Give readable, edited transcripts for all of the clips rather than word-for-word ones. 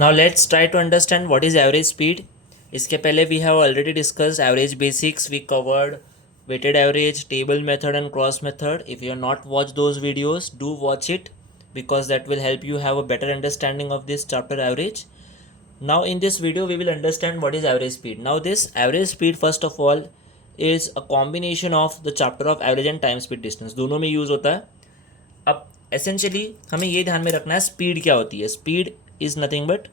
Now let's try to understand what is average speed. इसके पहले we have already discussed average basics. We covered weighted average, table method and cross method. If you have not watched those videos, do watch it because that will help you have a better understanding of this chapter average. Now in this video we will understand what is average speed. Now this average speed first of all is a combination of the chapter of average and time speed distance. दोनों में use होता है. अब essentially हमें ये ध्यान में रखना है स्पीड क्या होती है. Speed is nothing but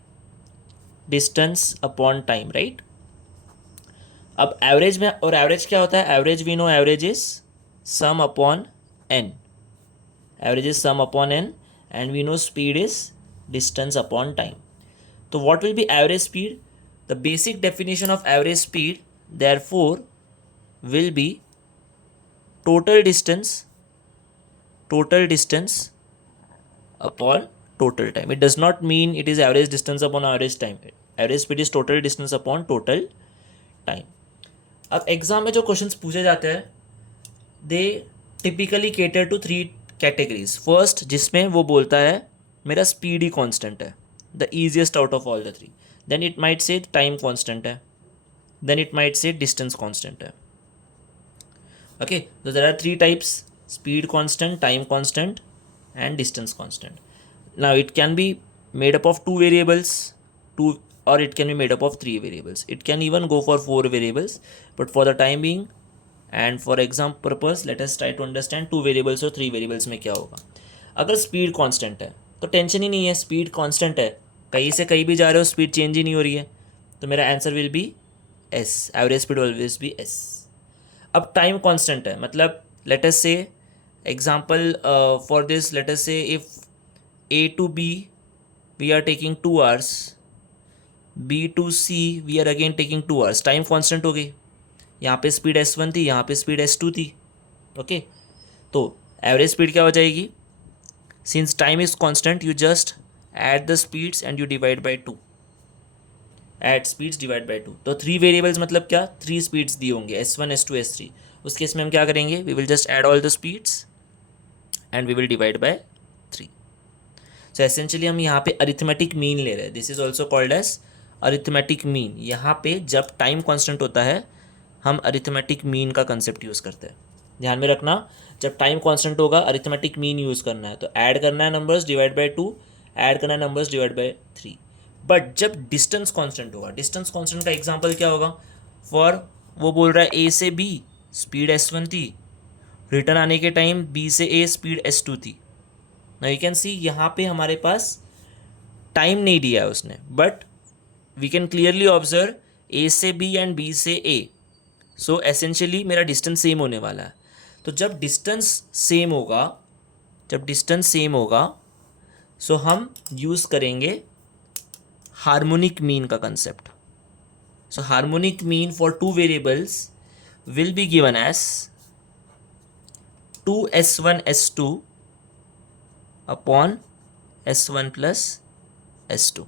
distance upon time, right. अब एवरेज में, और एवरेज क्या होता है. Average we know average is sum upon N. Average is sum upon N and we know speed is distance upon time. तो what will be average speed. The basic definition of average speed therefore will be total distance upon total time. It does not mean it is average distance upon average time. Average speed is total distance upon total time. अब exam में जो questions पूछे जाते हैं they typically cater to 3 categories. First, जिसमें वो बोलता है मेरा स्पीड ही कांस्टेंट है, the easiest out of all the 3. Then it might say time constant है, then it might say distance constant है. ओके, तो there are 3 types: speed constant, time constant and distance constant. Now it can be made up of 2 variables, or it can be made up of 3 variables. It can even go for 4 variables, but for the time being and for exam purpose let us try to understand 2 variables और 3 variables में क्या होगा. अगर speed constant है तो tension ही नहीं है. speed constant है, कहीं से कहीं भी जा रहे हो, स्पीड चेंज ही नहीं हो रही है, तो मेरा answer will be S. Average speed always be S. अब टाइम कांस्टेंट है, मतलब let us say example for this, let us say if A to B we are taking 2 hours, B to C we are again taking 2 hours. Time constant हो गई. यहाँ पे speed S1 थी, यहाँ पे speed S2 थी. Okay, तो average speed क्या हो जाएगी. Since time is constant you just add the speeds and you divide by 2. Add speeds divide by 2. तो 3 वेरिएबल्स मतलब क्या, 3 स्पीड्स दिए होंगे S1 S2 S3. उस केस में हम क्या करेंगे, we will just add all the speeds and we will divide by 3. So essentially हम यहाँ पे अरिथमेटिक मीन ले रहे हैं. This is also called as arithmetic mean. यहाँ पे जब टाइम कांस्टेंट होता है हम अरिथमेटिक मीन का कंसेप्ट यूज़ करते हैं. ध्यान में रखना, जब टाइम कांस्टेंट होगा अरिथमेटिक मीन यूज़ करना है. तो ऐड करना है नंबर्स, डिवाइड बाय 2, ऐड करना है नंबर्स, डिवाइड बाय 3. बट जब डिस्टेंस कांस्टेंट होगा, डिस्टेंस कांस्टेंट का एग्जांपल क्या होगा. फॉर वो बोल रहा है ए से बी स्पीड S1 थी, रिटर्न आने के टाइम बी से ए स्पीड S2 थी. नाउ यू कैन सी यहाँ पे हमारे पास टाइम नहीं दिया है उसने, but we can clearly observe A से बी एंड बी से ए. सो एसेंशियली मेरा डिस्टेंस सेम होने वाला है. तो जब डिस्टेंस सेम होगा, सो हम यूज़ करेंगे हार्मोनिक मीन का concept. So harmonic mean for 2 variables will be given as 2S1 S2 upon S1 plus S2.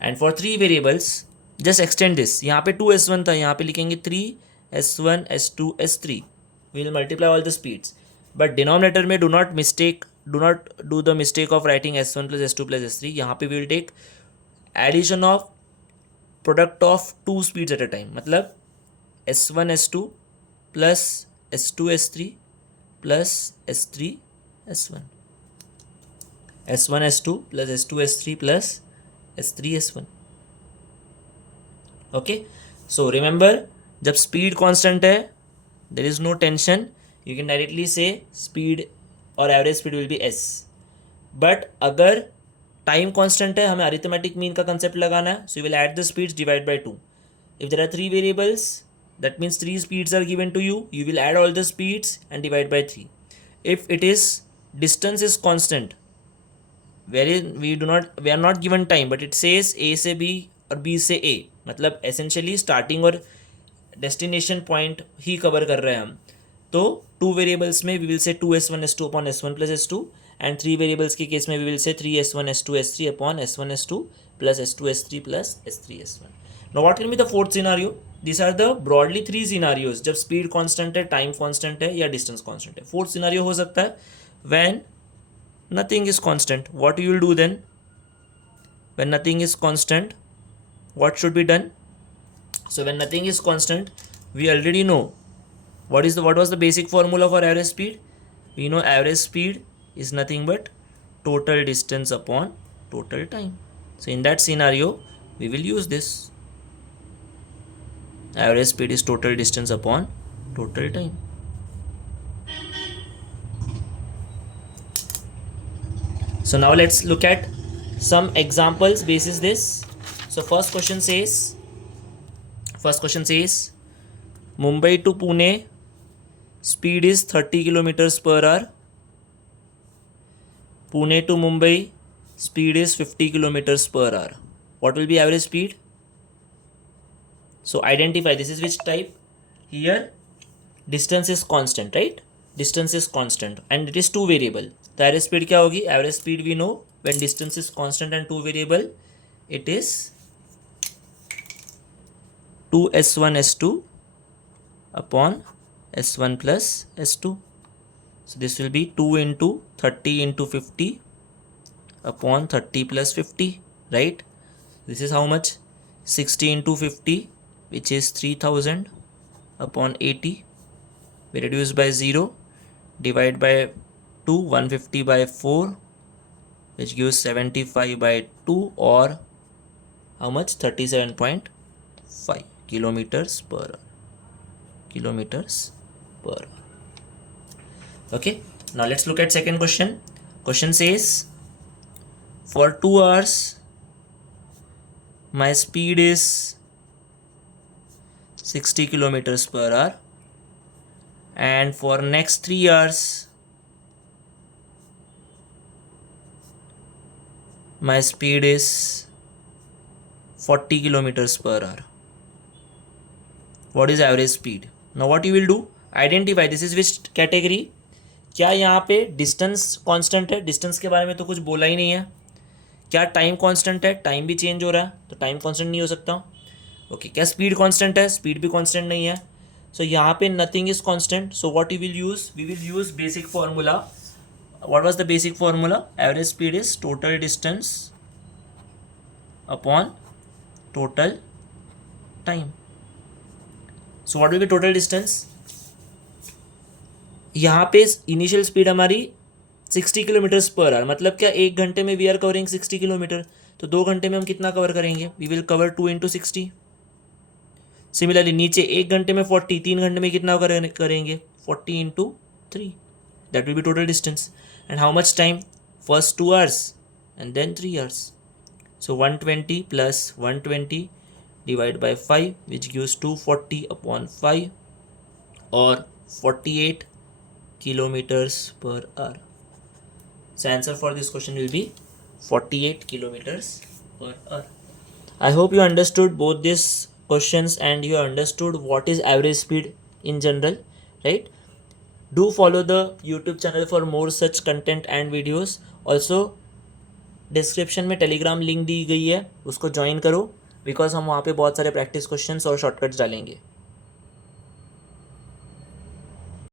And for 3 variables just extend this. यहाँ पे 2S1 था, यहाँ पे लिखेंगे 3S1 S2 S3. We will multiply all the speeds, but denominator में do not do the mistake of writing S1 plus S2 plus S3. यहाँ पे we will take addition of product of 2 speeds at a time. मतलब S1 S2 plus S2 S3 plus S3 S1. S1 S2 plus S2 S3 plus S3 S1. Okay, so remember जब speed constant है there is no tension, you can directly say speed or average speed will be S. but अगर time constant है, हमें arithmetic mean का concept लगाना है, so you will add the speeds, divide by 2. If there are 3 variables, that means 3 speeds are given to you, you will add all the speeds and divide by 3. If it is distance is constant, wherein we are not given time, but it says A से B और B से A, मतलब essentially starting और destination point ही cover कर रहे हैं हम. तो 2 variables में we will say 2S1 S2 upon S1 plus S2, and 3 variables के केस में we will say 3S1 S2 S3 upon S1 S2 plus S2 S3 plus S3 S1. Now what can be the fourth scenario? These are the broadly 3 scenarios. जब speed constant है, time constant है या distance constant है. Fourth scenario हो सकता है when nothing is constant. What you will do then? when nothing is constant, what should be done? So when nothing is constant, we already know what was the basic formula for average speed. We know average speed is nothing but total distance upon total time. So in that scenario, we will use this. Average speed is total distance upon total time. So now let's look at some examples basis this. So first question says Mumbai to Pune speed is 30 kilometers per hour. Pune to Mumbai speed is 50 kilometers per hour. What will be average speed? So identify, this is which type? Here distance is constant, right? Distance is constant and it is two variable. The average speed क्या होगी? Average speed we know when distance is constant and two variable, it is 2s1 s2 upon s1 plus s2. So this will be 2 into 30 into 50 upon 30 plus 50, right? This is how much? 60 into 50, which is 3000 upon 80. We reduce by 0, divide by 2, 150 by 4, which gives 75 by 2, or how much? 37.5 kilometers per hour. Kilometers per hour. Okay, now let's look at second question. Question says, for 2 hours, my speed is 60 kilometers per hour, and for next 3 hours, my speed is 40 kilometers per hour. What is average speed? Now what you will do, identify this is which category. क्या यहाँ पे distance constant है? Distance के बारे में तो कुछ बोला ही नहीं है. क्या टाइम कांस्टेंट है? टाइम भी चेंज हो रहा है तो टाइम कांस्टेंट नहीं हो सकता. ओके, क्या स्पीड कांस्टेंट है? स्पीड भी कांस्टेंट नहीं है. सो यहाँ पे nothing is constant. So what you will use? We will use basic formula. What was the basic formula? Average speed is total distance upon total time. So what will be total distance? यहाँ पे initial speed हमारी 60 kilometres per hour, मतलब क्या 1 घंटे में we are covering 60 kilometre. तो 2 घंटे में हम कितना कवर करेंगे? We will cover 2 into 60. Similarly नीचे 1 घंटे में 40, 3 घंटे में कितना करेंगे? 40 into 3. That will be total distance. And how much time? First 2 hours and then 3 hours. So 120 plus 120 divide by 5, which gives 240 upon 5, और 48 kilometers per hour. So answer for this question will be 48 kilometers per hour. I hope you understood both these questions and you understood what is average speed in general, right? Do follow the YouTube channel for more such content and videos. Also description में telegram link दी गई है, उसको join करो, because हम वहाँ पे बहुत सारे practice questions और shortcuts डालेंगे.